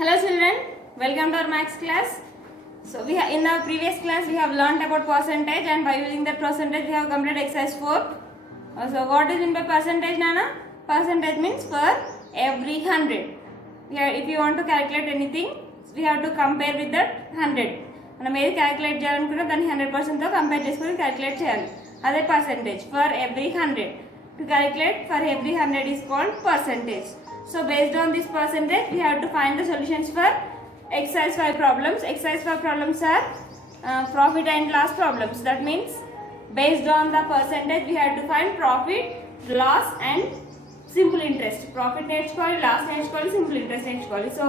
Hello children, welcome to our maths class. So in the previous class we have learnt about percentage, and by using that percentage we have completed exercise 4. So what is meant by percentage, Nana? Percentage means for every 100. If you want to calculate anything, we have to compare with that 100. మనం ఏది calculate చేయాలనుకున్నా దాన్ని 100%తో compare చేసుకొని calculate చేయాలి. అదే percentage for every 100. To calculate for every 100 is called percentage. So based on this percentage we have to find the solutions for exercise 5 problems. Exercise 5 problems are profit and loss problems. That means based on the percentage we have to find profit, loss and simple interest. Profit నేర్చుకోవాలి, loss నేర్చుకోవాలి, simple interest నేర్చుకోవాలి. So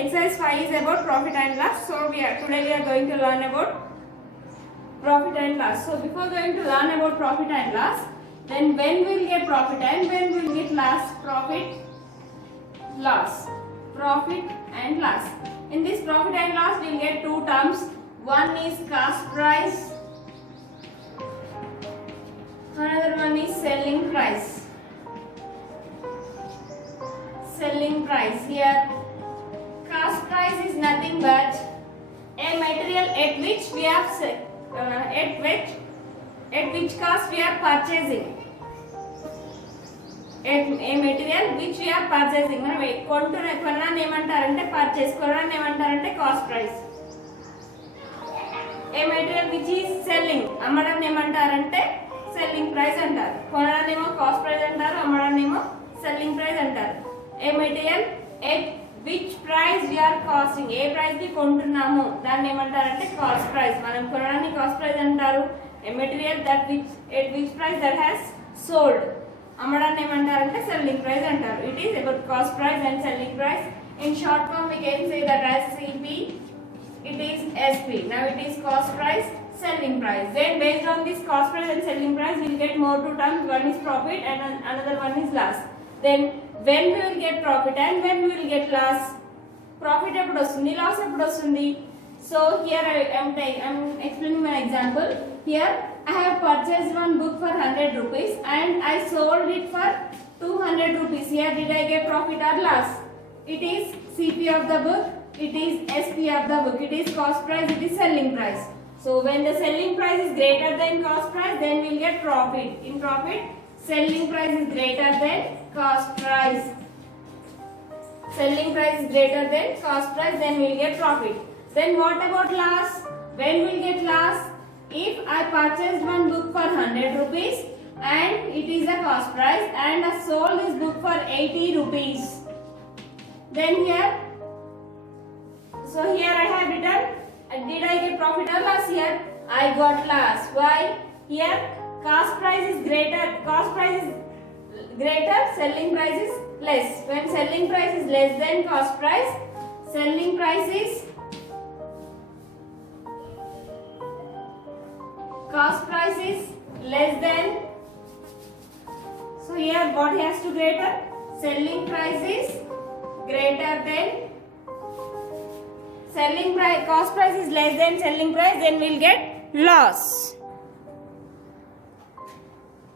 exercise 5 is about profit and loss. So today we are going to learn about profit and loss. So before going to learn about profit and loss, then when we will get profit and when we will get loss? Profit, loss, profit and loss. In this profit and loss we will get two terms. One is cost price, another one is selling price. Selling price. Here cost price is nothing but a material at which we have at which cost we are purchasing. A material which we are purchasing. మనం కొన్నాన్ని ఏమంటారంటే purchase, కొన్నాన్ని ఏమంటారంటే cost price. A material which is selling, అమ్మడాన్ని ఏమంటారంటే selling price అంటారు. కొనడాన్నేమో cost price అంటారు, అమ్మడాన్నేమో selling price అంటారు. A material at which price we are costing, a price కి కొంటున్నాము దాన్ని ఏమంటారంటే కాస్ట్ ప్రైస్. మనం కొనడాన్ని కాస్ట్ ప్రైస్ అంటారు. A material that at which price that has sold, అమ్మడాన్ని ఏమంటారంటే selling price అంటారు. It is about cost price and selling price. In short form we can say that as CP, it is SP. Now it is cost price, selling price. Then based on this cost price and selling price we will get more two terms. One is profit and another one is loss. Then when we will get profit and when we will get loss? Profit ఎప్పుడు వస్తుంది, loss ఎప్పుడు వస్తుంది? So here I am explaining my example. Here I have purchased one book for 100 rupees and I sold it for 200 rupees. Here did I get profit or loss? It is CP of the book, it is SP of the book, it is cost price, it is selling price. So when the selling price is greater than cost price, then we will get profit. In profit, selling price is greater than cost price. Selling price is greater than cost price, then we will get profit. Then what about loss? When we will get loss? If I purchased one book for 100 rupees and it is a cost price and I sold this book for 80 rupees. Then here I have written, did I get profit or loss? Here I got loss. Why? Here cost price is greater, selling price is less. When selling price is less than cost price, selling price is cost price is less than. So here what has to greater? Selling price is greater than selling price. Cost price is less than selling price, then we will get loss.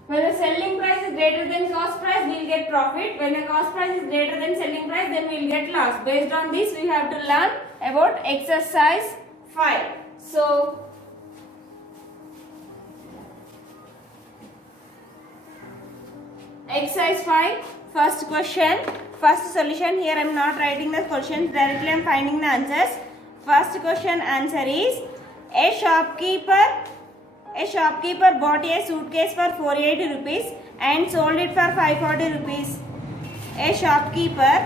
When the selling price is greater than cost price, we will get profit. When the cost price is greater than selling price, then we will get loss. Based on this we have to learn about exercise 5. So exercise 5, first question, first solution. Here I am not writing the questions, directly I am finding the answers. First question answer is, a shopkeeper bought a suitcase for 480 rupees and sold it for 540 rupees. A shopkeeper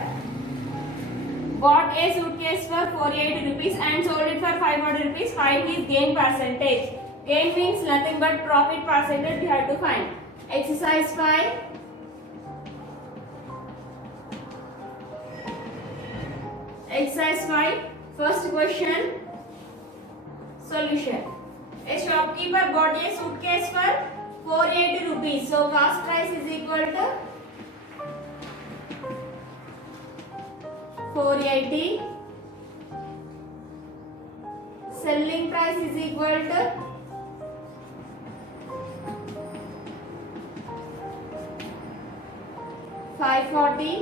bought a suitcase for 480 rupees and sold it for 540 rupees. Find his gain percentage. Gain means nothing but profit percentage we have to find. Exercise 5. Exercise 5, first question, solution. A shopkeeper bought a suitcase for 480 rupees. So cost price is equal to 480. Selling price is equal to 540.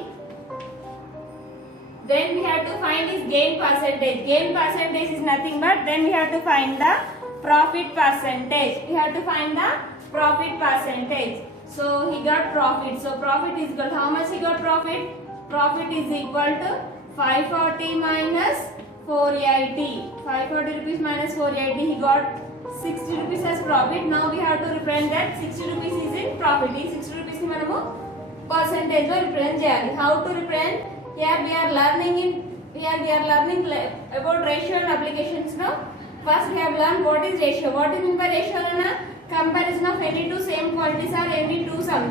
then we have to find his gain percentage. Gain percentage is nothing but then we have to find the profit percentage. We have to find the profit percentage. So he got profit. So profit is equal to how much he got profit? Profit is equal to 540 minus 480. 540 rupees minus 480. He got 60 rupees as profit. Now we have to represent that 60 rupees is in profit. Is 60 rupees ni manamu percentage lo represent cheyali. How to represent? Here we are learning about ratio and applications now. First we have learned what is ratio. What is mean by ratio? Comparison of any two same quantities or any two some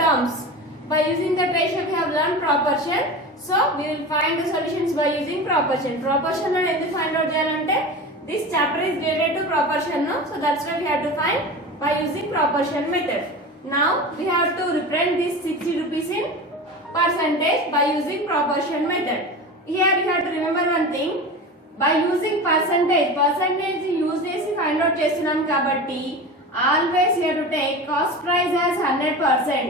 terms. By using that ratio we have learned proportion. So we will find the solutions by using proportion. Proportion and ఎందుకు find out చేయాలంటే this chapter is related to proportion, no? So that's why we have to find by using proportion method. Now we have to represent this 60 rupees in percentage by using proportion method. Here you have to remember one thing. By using percentage use చేసి find out చేస్తున్నాం కాబట్టి always you have to take cost price as 100%.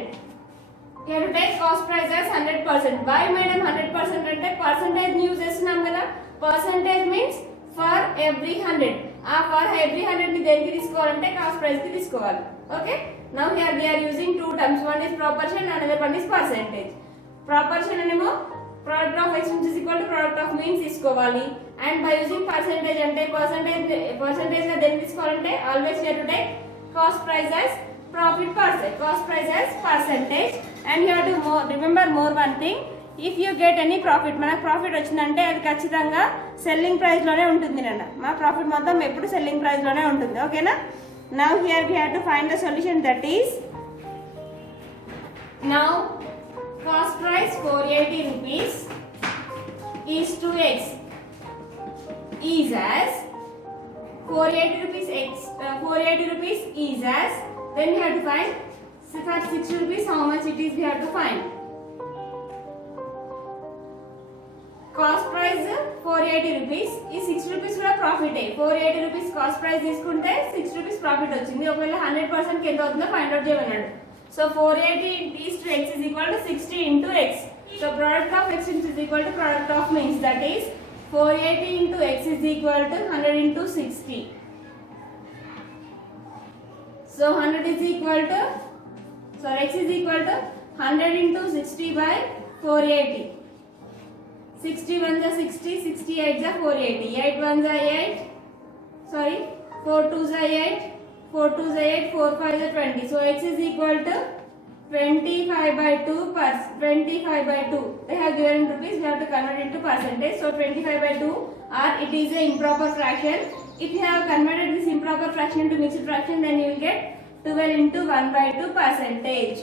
You have to take cost price as 100%. Why madam 100% అంటే percentage use చేస్తున్నాం కదా. Percentage means for every 100. For every 100 ని దేనికి తీసుకోవాలంటే cost price కి తీసుకోవాలి. Okay. Now here we are using two terms. One is proportion and another one is percentage. Proportion అనేమో product of expense is equal to product of means తీసుకోవాలి. And by using percentage అంటే percentage గా దేనికి తీసుకోవాలంటే always we have to take cost price as profit percent. Cost price as percentage. And you have to remember more one thing. If you get any profit, మనకు profit వచ్చిందంటే అది ఖచ్చితంగా selling price లోనే ఉంటుంది అన్న. మా ప్రాఫిట్ మొత్తం ఎప్పుడు సెల్లింగ్ ప్రైస్ లోనే ఉంటుంది. ఓకేనా? Now here we have to find the solution, that is now cost price 480 rupees is to x is as 480 rupees x 480 rupees is as, then we have to find for 60 rupees how much it is we have to find. Cost price 480 rupees ఈ 60 rupees కూడా profit 480 rupees cost price తీసుకుంటే 60 rupees profit వచ్చింది. ఒకవేళ 100% కి ఎంత అవుతుందో find out చేయమన్నాడు. So 480 is to x is equal to 60 into x. So product of x is equal to product of means, that is 480 into x is equal to 100 into 60. So 100 is equal to x is equal to 100 into 60 by 480. 60 1s are 60, 60 8s are 480, 8 1s are 8, sorry 4 2s are 8, 4 2s are 8, 4 5s are 20. So x is equal to 25 by 2 per 25 by 2. They have given in rupees, we have to convert into percentage. So 25 by 2, or it is a improper fraction. If you have converted this improper fraction into mixed fraction, then you will get 12 into 1 by 2 percentage.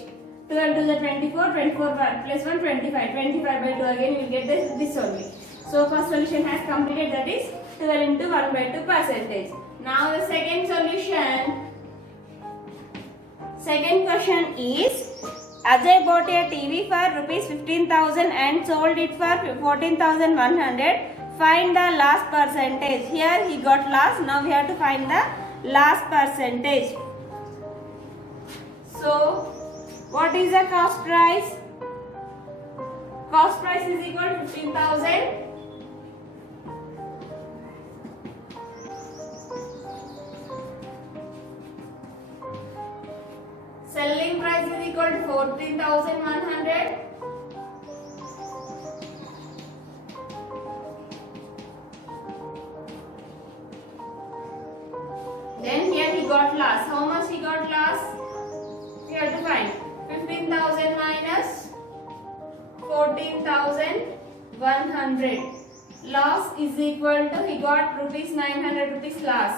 12 to the 24, 24 plus 1, 25, 25 by 2, again you will get this only. So first solution has completed, that is 12 into 1 by 2 percentage. Now the second solution. Second question is, Ajay bought a TV for rupees 15,000 and sold it for 14,100. Find the loss percentage. Here he got loss. Now we have to find the loss percentage. So what is the cost price? Cost price is equal to 15,000. Selling price is equal to 14,100. Then here he got loss. How much he got loss? We have to find 15,000 minus 14,100. Loss is equal to, he got rupees 900 rupees loss.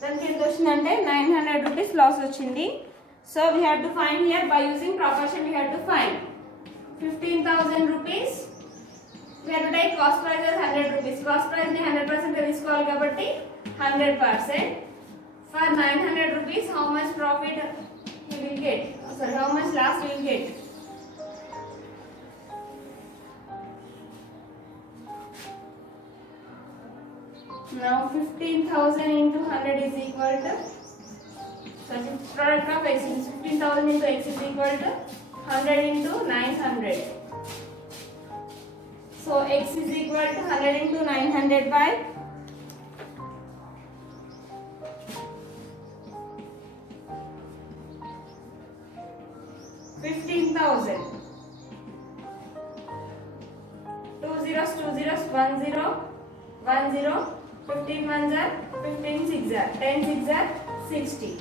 దానికి ఎంత వచ్చిందంటే 900 rupees loss వచ్చింది. So we have to find here by using proportion. We have to find 15,000 rupees. We have to take cost price as 100 rupees. Cost price ని 100% తీసుకోవాలి కాబట్టి 100%. For 900 rupees how much profit he will get? Sorry, how much loss he will get? Now 15,000 into 100 is equal to, so the product of x is 15,000 into x is equal to 100 into 900. So x is equal to 100 into 900 by 15,000. 2 zeros, 2 zeros, 1 0, 1 0, 15 ones are 15 six are 10 six are 60.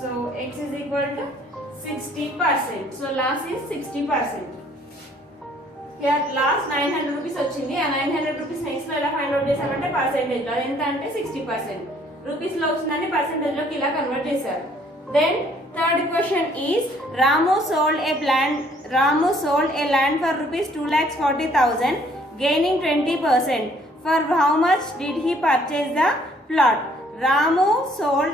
So x is equal to 60%. So loss is 60%. Here last 900 rupees వచ్చింది. ఆ 900 rupees next లో ఎలా find out చేసామంటే percentage లో ఎంత అంటే 60%. Rupees లో వచ్చిందని పర్సెంటేజ్ లోకి ఇలా కన్వర్ట్ చేశారు. Then third question is Ramu sold a land for rupees 2,40,000 gaining 20%. For how much did he purchase the plot? Ramu sold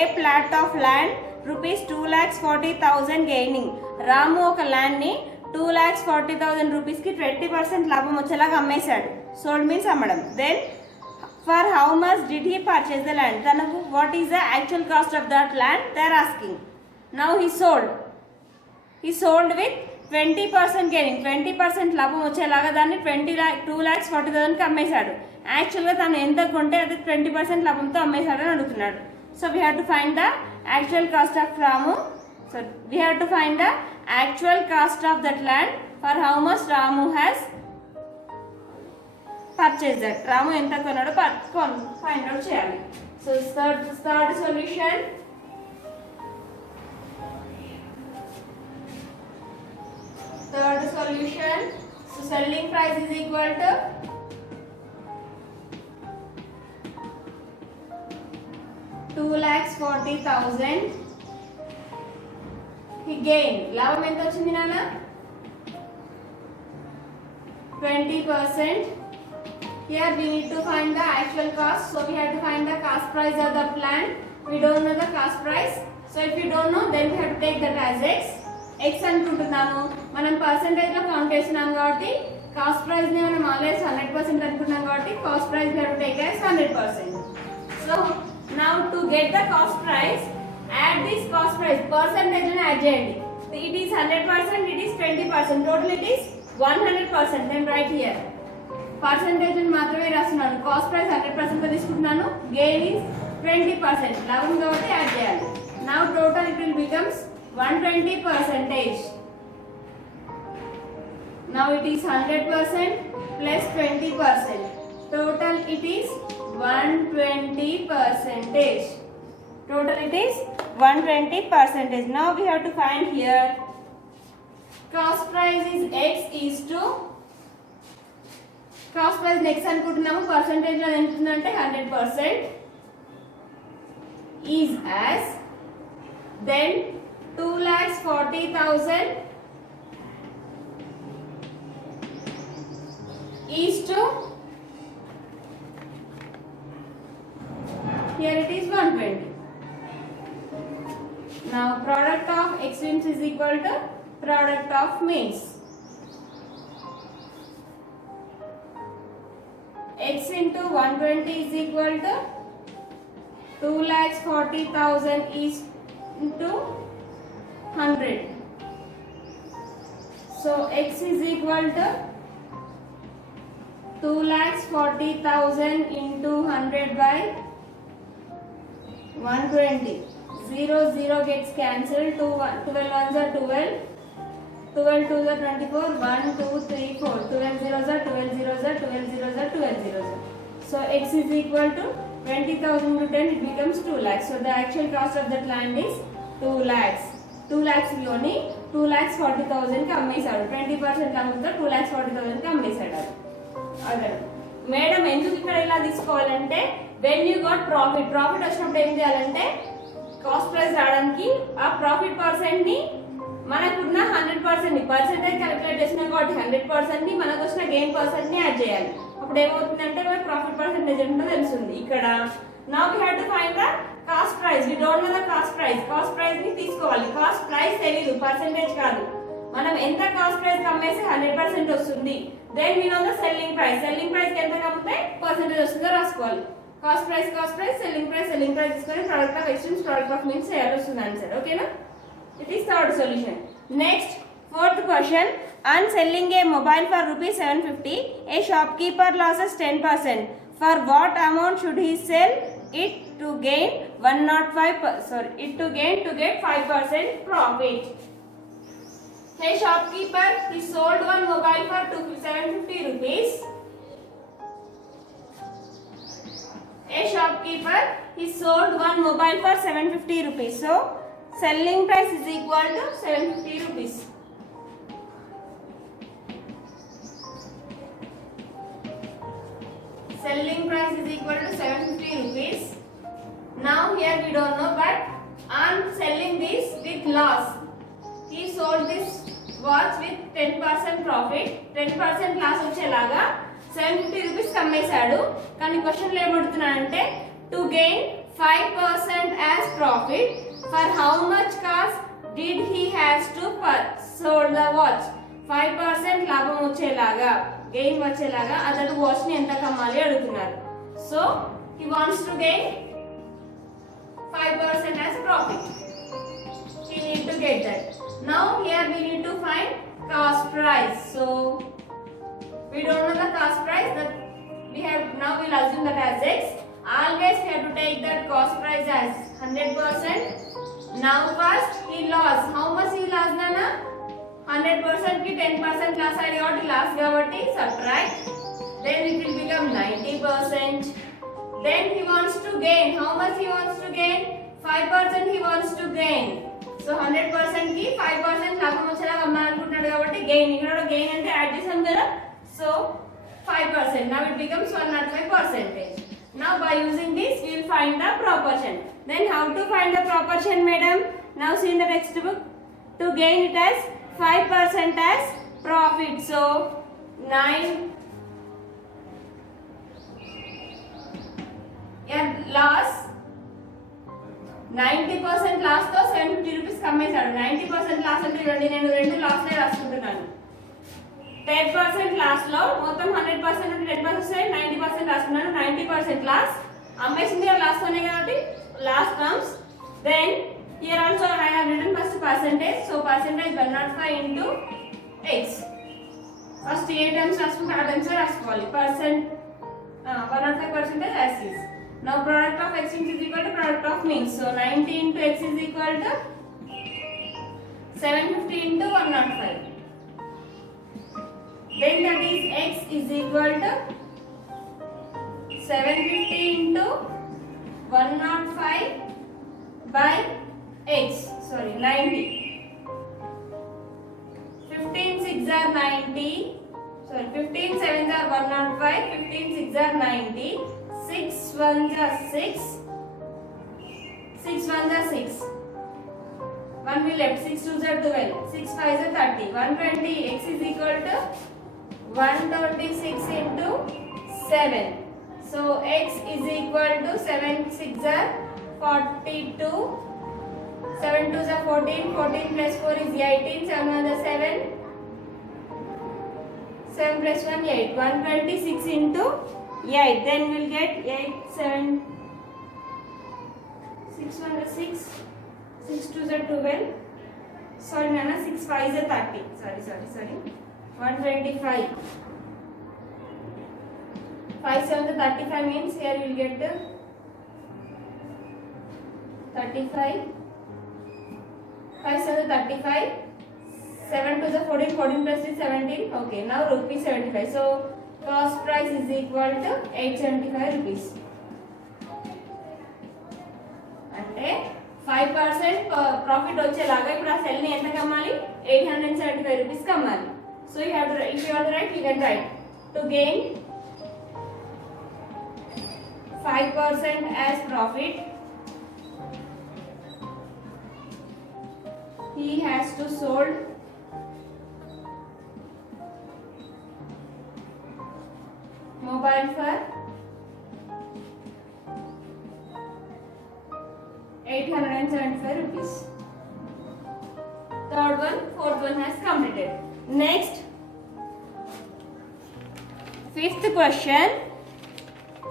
a plot of land rupees 2,40,000 gaining. Ramu ఒక land ని 2,40,000 rupees కి 20% లాభం వచ్చేలాగా అమ్మేశాడు. sold means అమ్మడం. then for how much did he purchase the land? తనకు what is the actual cost of that land they are asking. Now he sold with 20% gaining. 20% లాభం వచ్చేలాగా దాన్ని 2,40,000 కి అమ్మేశాడు. యాక్చువల్గా తను ఎంత కొంటే అది 20% లాభంతో అమ్మేశాడు అని అడుగుతున్నాడు. So we have to find the actual cost of Ramu. So we have to find the actual cost of that land for how much Ramu has purchase that. రాము ఎంత కొన్నాడో ఫైండ్ అవుట్ చేయాలి. So third solution. Third solution. So selling price is equal to $2,40,000. He gained. లాభం ఎంత వచ్చింది నాన్న? 20%. Here we need to find the actual cost. So we have to find the cost price of the plant. We don't know the cost price. So if you don't know, then we have to take that as x. x అనుకుంటున్నాము. మనం percentage లో count చేస్తున్నాం కాబట్టి cost price ని మనం always 100% అనుకున్నాం కాబట్టి cost price we have to take as 100%. So now to get the cost price add this cost price percentage ని యాడ్ చేయండి. It is 100%, it is 20%, total it is 100%. Then write here percentage ని మాత్రమే రాస్తున్నాను. Cost price 100% తో తీసుకుంటున్నాను. Gain is 20%. లాభం కాబట్టి add చేయాలి. Now total it will becomes 120%. Now it is 100% plus 20%. Total it is 120%. Total it is 120%. Now we have to find here cost price is x is to cost price next అనుకుంటున్నాము. Percentage లో ఎంత ఉందంటే 100% is as then 2,40,000 is to here it is 120. Now product of extremes is equal to product of means. X into 120 is equal to 2,40,000 is into 100. So x is equal to 2,40,000 into 100 by 120. 0 gets cancelled. 12 ones are 12. 12 2s are 24. 1 2 3 4. 12 zeros are 12 zeros are 12 zeros are 12 zeros are. So x is equal to 20,000 to 10. It becomes 2 lakhs. So the actual cost of that land is 2 lakhs. 2 lakhs లోని 2,40,000 కి అమ్మేశాడు. 20% అమ్ముతా 2,40,000 కి అమ్మేశాడు. అదే madam ఎందుకు ఇక్కడ ఇలా తీసుకోవాలంటే when you got profit వచ్చినప్పుడు ఏం చేయాలంటే కాస్ట్ ప్రైస్ రావడానికి ఆ ప్రాఫిట్ పర్సెంట్ ని మనకున్న 100% ని పర్సెంటేజ్ క్యాలిక్యులేట్ చేసినా కాబట్టి 100% ని మనకు వచ్చిన గెయిన్ పర్సెంట్ ని యాడ్ చేయాలి. అప్పుడు ఏమవుతుందంటే మనకి ప్రాఫిట్ పర్సెంటేజ్ ఎంతో తెలుస్తుంది. ఇక్కడ now we have to find the cost price. We don't know the cost price ని తీసుకోవాలి. కాస్ట్ ప్రైస్ తెలియదు, పర్సెంటేజ్ కాదు. మనం ఎంత కాస్ట్ ప్రైస్ అమ్మేసి 100% వస్తుంది. Then we know the selling price ఎంత అమ్మితే పర్సెంటేజ్ వస్తుందో రాసుకోవాలి. కాస్ట్ ప్రైస్ సెల్లింగ్ ప్రైస్ తీసుకొని product of exchange product of means చేయాలి వస్తుంది ఆన్సర్. ఓకేనా? It is third solution. Next, fourth question. On selling a mobile for rupees 750, a shopkeeper loses 10%. For what amount should he sell it to gain 105? It to get 5% profit. A shopkeeper, he sold one mobile for 750 rupees. A shopkeeper, he sold one mobile for 750 rupees. So, selling price is equal to 750 rupees. Selling price is equal to 750 rupees. Now here we don't know, but on selling this with loss, he sold this watch with 10% profit, 10% loss వచ్చేలాగా 750 rupees కమ్మేశాడు. కానీ question లో ఏమడుతున్నాడంటే to gain 5% as profit for how much cost did he has to sold the watch. 5% లాభం వచ్చేలాగా, gain వచ్చేలాగా అతడు watch ని ఎంత కమ్మాలి అడుగుతున్నారు. So he wants to gain 5% as profit. He need to get that. Now here we need to find cost price. So we don't know the cost price. That we have now we'll assume that as x. Always we have to take that cost price as 100%. Now first he lost. How much he lost, Nana? 100% ki 10% loss I got loss kabatti subtract. Then it will become 90%. Then he wants to gain. How much he wants to gain? 5% he wants to gain. So 100% కి 5% లాభం వచ్చేలా అమ్మాలనుకుంటున్నాడు కాబట్టి gain, ఇక్కడ gain అంటే add చేసాం కదా. So 5%. Now it becomes 105%. Now by using this we will find the proportion. Then how to find the proportion, madam? Now see in the textbook, to gain it as 5% as profit. So 9 loss, 90% loss తో 750 rupees కమ్మేశాడు. 90% loss అంటే చూడండి, నేను రెండు loss లే రాసుకుంటున్నాను. 10% loss లో మొత్తం 100% అంటే 10% వస్తాయి, 90% రాసుకున్నాను. 90% లాస్, అమ్మేసింది లాస్ తోనే కాబట్టి loss comes. Then here also I have written first percentage. So percentage 105 into x. First a terms రాసుకుంటే ఆ టర్మ్స్ రాసుకోవాలి. 105% as is. Now product of x is equal to product of means. So 90 into x is equal to 750 into 105. Then that is x is equal to 750 into 105 by x. Sorry, 90. 15 6 are 90. Sorry, 15 7s are 105. 15 6 are 90. 6 1s are 6. 6 1s are 6. 1 will left. 6 2s are 12. 6 5s are 30. 120. X is equal to 126 into 7. So x is equal to 7 6 are 42. 7 2s are 14. 14 plus 4 is 18. 7 1s are 7. 7 plus 1 8. 126 into 8. Then we'll get 8 7 6 1 is 6. 6 2s are 12. Sorry Nana, 6 5s are 30. Sorry. 125. 5 7s are 35 means here we will get 35. 5 7s are 35. 7 2s are 14. 14 plus 3 17. Okay, now rupees 75. So cost price is equal to 875 rupees. అంటే 5% profit వచ్చేలాగా ఇప్పుడు ఆ sell ని ఎంత కమ్మాలి? 875 rupees కమ్మాలి. So you have to write, if you have to write you can write to gain 5% as profit, he has to sold mobile for 875 rupees. Third one, fourth one has completed. Next, fifth question.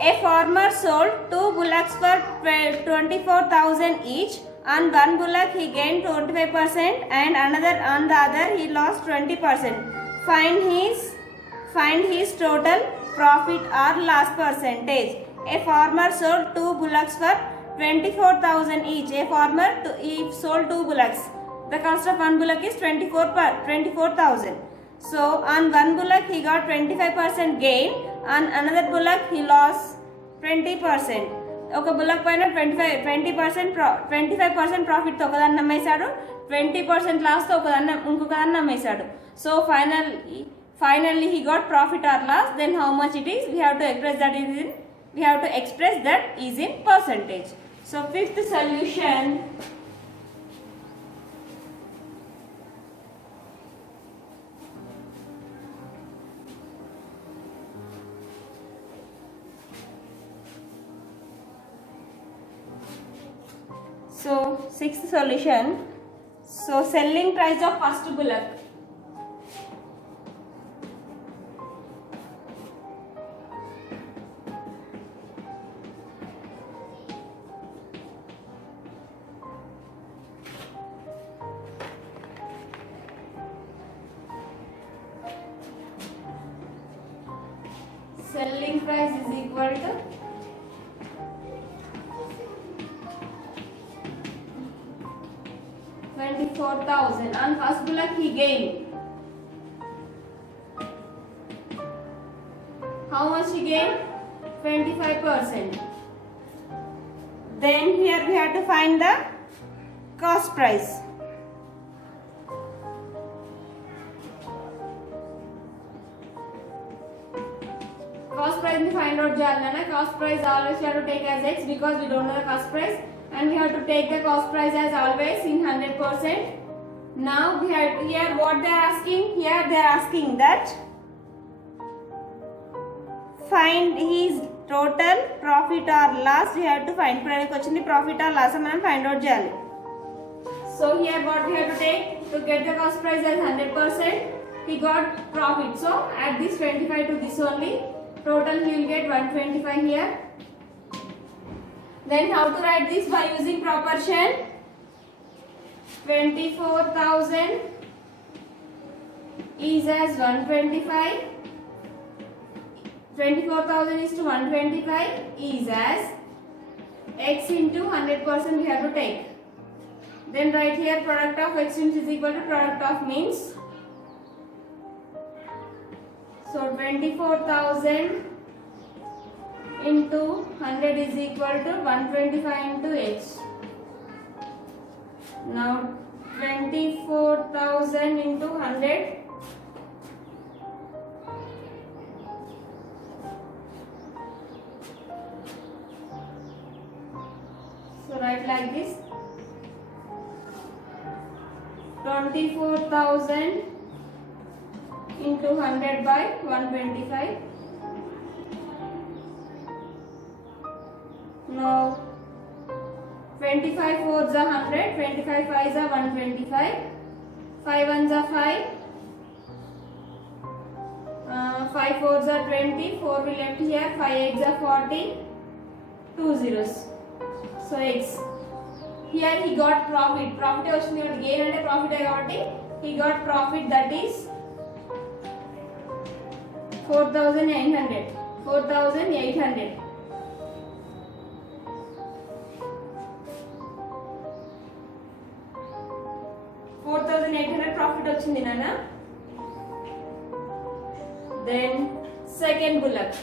A farmer sold 2 bullocks for 24,000 each On one bullock he gained 25% and another on the other he lost 20%. Find his total profit or loss percentage. A farmer sold 2 bullocks for 24,000 each. A farmer he sold 2 bullocks. The cost of one bullock is 24,000. So on one bullock he got 25% gain. On another bullock he lost 20%. ఒక bullock పైన 25% ప్రాఫిట్తో ఒకదాన్ని అమ్మేశాడు, 20% లాస్తో ఇంకొకదాన్ని అమ్మేశాడు. So finally he got profit or loss. Then how much it is? We have to express that is in percentage. So fifth solution. So sixth solution. So selling price of first bullock. Selling price is equal to $24,000. On first bullock he gained. How much he gained? 25%. Then here we have to find the cost price. Cost price we find out చేయాలన్నా cost price always we have to take as x because we don't know the cost price, and we have to take the cost price as always in 100%. Now we have here what they are asking. Here they are asking that find his total profit or loss. We have to find ఇప్పుడు వచ్చింది profit or loss మనం find out చేయాలి. So here what we have to take to get the cost price as 100%. He got profit, so add this 25 to this only. Total he will get 125 here. Then how to write this? By using proportion. 24,000 is as 125. 24,000 is to 125 is as x into 100% we have to take. Then write here product of x is equal to product of means. So 24,000 into 100 is equal to 125 into x. Now 24,000 into 100 so write like this. 24,000 into 100 by 125. Now 25 4s are 100, 25 5s are 125, 5 1s are 5, 5 4s are 20, 4 we left here, 5 8s are 40, 2 zeros. So x. Here he got profit. Profit వచ్చింది కాబట్టి gain అంటే profit కాబట్టి he got profit, that is 4,800. 4,800. Profit వచ్చింది నాన్న. Then second bullock.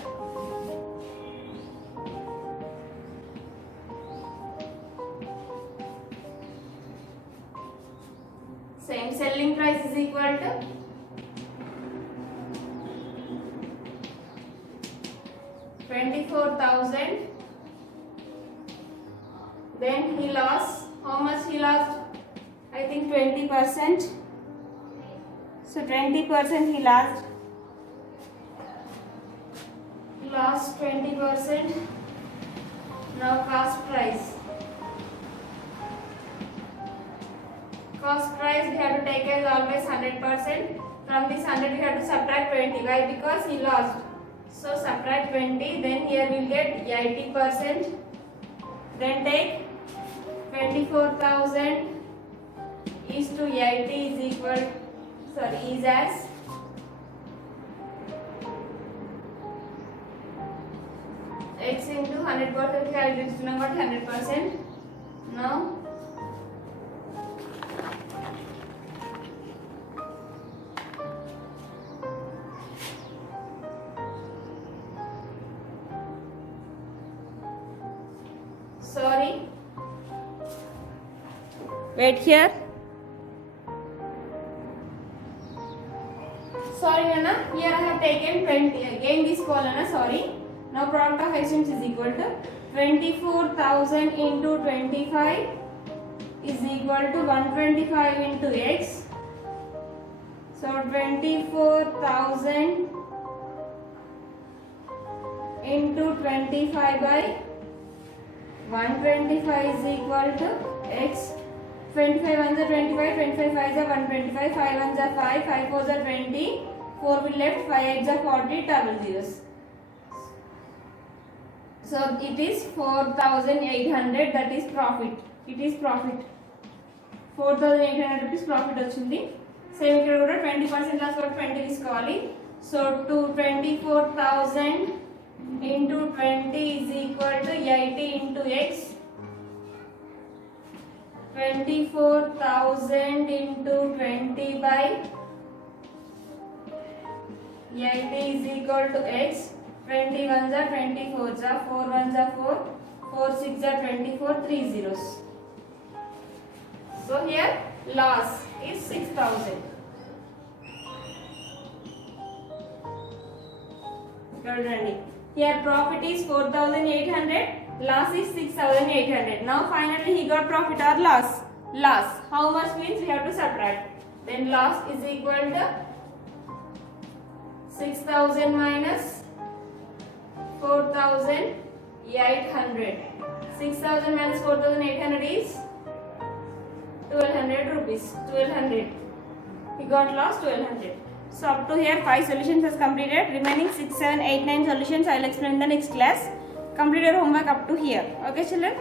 Same selling price is equal to 24,000. Then he lost. How much he lost? I think 20%. So 20% he lost. Lost 20%. Now cost price. Cost price we have to take as always 100%. From this 100 we have to subtract 20. Why? Because he lost. So subtract 20. Then here we will get 80%. Then take 24,000 is to 80 is equal, sorry, is as x into 100% calculate చేస్తున్నాం కాబట్టి 100%. Now sorry, wait here. Sorry Nana, here I have taken 20 again this column, sorry. Now product of extremes is equal to 24,000 into 25 is equal to 125 into x. So 24,000 into 25 by 125 is equal to x. 25 ones are 25, 25 5s are 125, 5 ones are 5, 5 4s are 20, 4 will left, 5 8s are 40, double zeros. So it is 4,800, that is profit. It is profit. 4,800 rupees profit వచ్చింది. Same ఇక్కడ కూడా 20% loss కాబట్టి 20 తీసుకోవాలి. So 24,000 into 20 is equal to 80 into x. 24,000 into 20 by 80 is equal to x. 20 ones are 24s are 4 ones are 4, 4 6 are 24, 3 zeros. So here loss is 6,000. Here profit is 4,800, loss is 6,800. Now finally he got profit or loss. Loss. How much means we have to subtract. Then loss is equal to 6,000 minus 4,800. 6,000 minus 4,800 is 1,200 rupees. 1,200. He got loss 1,200. So up to here 5 solutions is completed. Remaining 6, 7, 8, 9 solutions I will explain in the next class. Complete your homework up to here. Okay children.